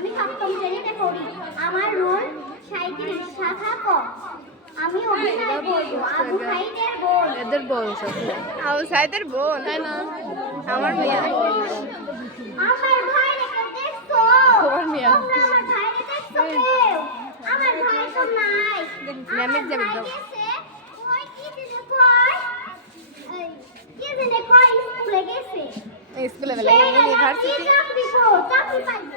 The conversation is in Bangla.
আমি সপ্তম শ্রেণীতে পড়ি। আমার রোল 37 শাখা ক। আমি অভিনয় করব আবু সাইদের বোন। এদের বোন সব আবু সাইদের বোন তাই না আমার মেয়ে আমার ভাইকে দেখছো? তোমার মেয়ে তোমরা আমার ভাইকে দেখছো কেউ? আমার ভাই তো নাই। ম্যামের যাবে ভাই দাও গেছে ওই কি দিনে কয় এই কি দিনে কয় স্কুলে গেছে। স্কুলে গেলে ইউনিভার্সিটি চাকরি পাইব